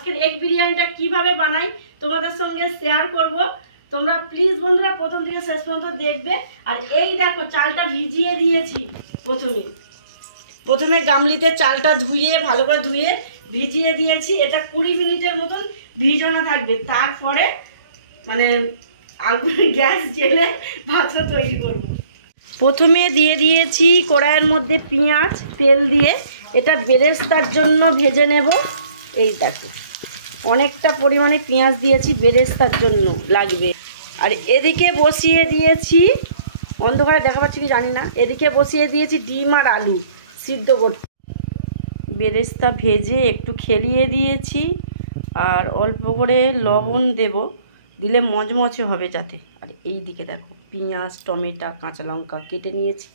আজকের এগ বিরিয়ানিটা কিভাবে বানাই তোমাদের সঙ্গে শেয়ার করব। তোমরা প্লিজ বন্ধুরা প্রথম থেকে শেষ পর্যন্ত দেখবে। আর এই দেখো চালটা ভিজিয়ে দিয়েছি। প্রথমে গামলিতে চালটা ধুয়ে ভালো করে ধুয়ে ভিজিয়ে দিয়েছি। এটা 20 মিনিটের মতন ভিজানো থাকবে। তারপরে মানে আগুন গ্যাস জেলে ভাতটা তৈরি করব। প্রথমে দিয়ে দিয়েছি কড়াইয়ের মধ্যে পেঁয়াজ, তেল দিয়ে এটা বেরেস্তার জন্য ভেজে নেব। এই দেখো অনেকটা পরিমাণে পেঁয়াজ দিয়েছি, বেরেস্তার জন্য লাগবে। আর এদিকে বসিয়ে দিয়েছি, অন্ধকারে দেখা পাচ্ছি কি জানি না, এদিকে বসিয়ে দিয়েছি ডিম আর আলু সিদ্ধ করতে। বেরেস্তা ভেজে একটু খেলিয়ে দিয়েছি আর অল্প করে লবণ দেব, দিলে মচমচে হবে যাতে। আর এই দিকে দেখো পেঁয়াজ, টমেটো, কাঁচা লঙ্কা কেটে নিয়েছি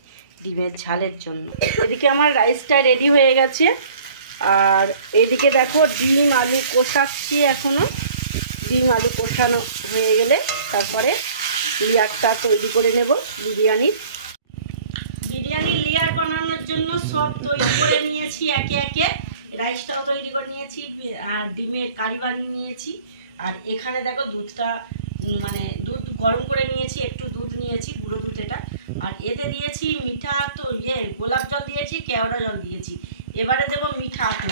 ডিমের ঝালের জন্য। এদিকে আমার রাইসটা রেডি হয়ে গেছে। আর এদিকে দেখো ডিম আলু কষাচ্ছি এখনও। ডিম আলু কষানো হয়ে গেলে তারপরে লেয়ারটা তৈরি করে নেব বিরিয়ানির লেয়ার বানানোর জন্য সব তৈরি করে নিয়েছি একে একে। রাইসটাও তৈরি করে নিয়েছি আর ডিমের কারি বানিয়ে নিয়েছি। আর এখানে দেখো দুধটা মানে দুধ গরম করে নিয়েছি, একটু দুধ নিয়েছি, গুঁড়ো দুধ এটা। আর এতে দিয়েছি মিঠা তো গোলাপ জল দিয়েছি, কেওড়া জল দিয়েছি। এবারে দেবো মিঠা তো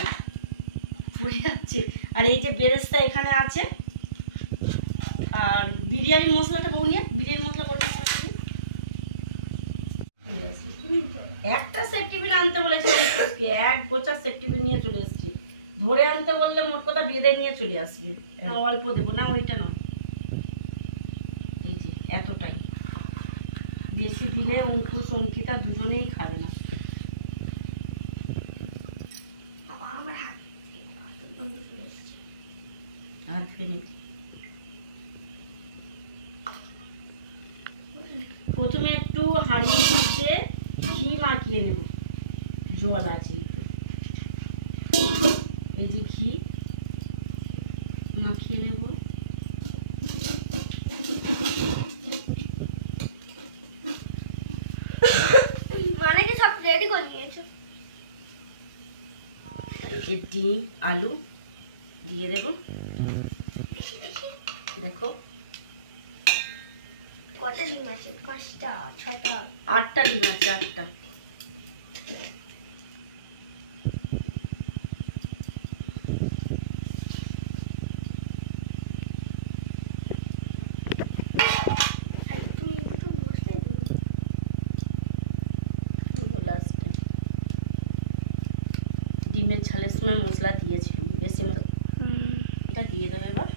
ফুটে যাচ্ছে। আর এই যে বেরেস্তা এখানে আছে। আর বিরিয়ানি মশলাটা বউনিয়া বিরিয়ানি মশলা করে একটা সেট টিফিন আনতে বলেছি, এক গোছা সেট টিফিন নিয়ে চলে এসেছি। ধরে আনতে বললে মোট কথা বেঁধে নিয়ে চলে আসবে। অল্প দেবো না, ওইটা নয়, এই যে এতটাই। বেশি দিলে অঙ্কুশ অঙ্কিতা দুজনেই খাবে না। হাত থেকে প্রথমে একটু হাঁড়ির মধ্যে ঘি মাখিয়ে নেব, জল আছে এই যে ঘি মাখিয়ে নেব। মানে কি সব রেডি করে নিয়েছো? এই ডিম আলু দিয়ে দেব। দেখো কটা ডিম আছে? 5টা 6টা 8টা ডিম আছে, 8টা। ডিমের ঝালের সময় মশলা দিয়েছি বেশি মতো, এটা দিয়ে দেবো। এবার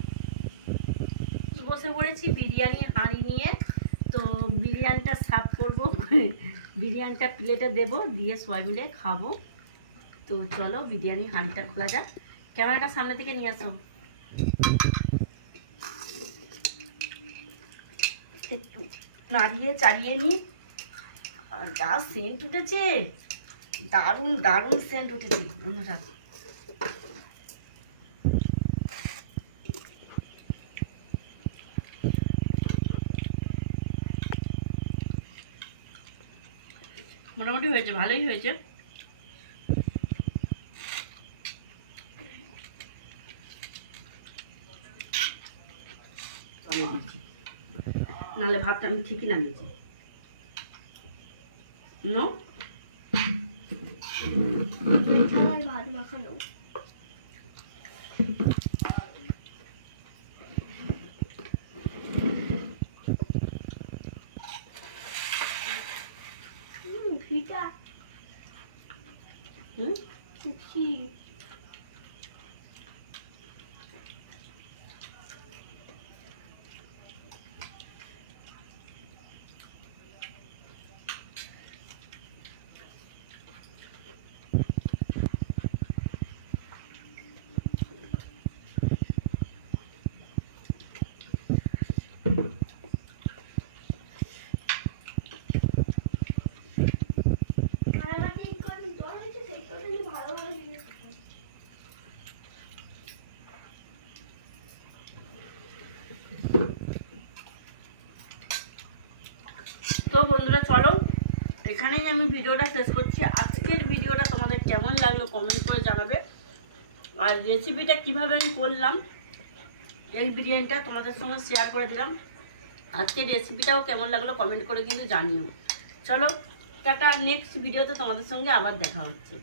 বসে পড়েছি বিরিয়ানি হাঁড়ি নিয়ে। তো বিরিয়ানিটা সার্ভ করবো, বিরিয়ানিটা প্লেটে দেব, দিয়ে সবাই মিলে খাবো। তো চলো বিরিয়ানি হাঁড়িটা খোলা যাক। ক্যামেরাটা সামনে থেকে নিয়ে আসো। একটু নাড়িয়ে চাড়িয়ে নি। আর যা সেন্ট উঠেছে, দারুণ দারুণ সেন্ট উঠেছে বন্ধুরা। মোটামুটি হয়েছে, ভালোই হয়েছে। নাহলে ভাতটা আমি ঠিকই নামিয়েছি। ভাত মাখানো। ঘিটা ঘি রেসিপিটা কিভাবে আমি করলাম, এগ বিরিয়ানিটা তোমাদের সঙ্গে শেয়ার করে দিলাম। আজকের রেসিপিটাও কেমন লাগলো কমেন্ট করে কিন্তু জানিও। চলো টাটা, নেক্সট ভিডিওতে তোমাদের সঙ্গে আবার দেখা হচ্ছে।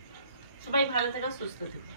সবাই ভালো থেকো, সুস্থ থেকো।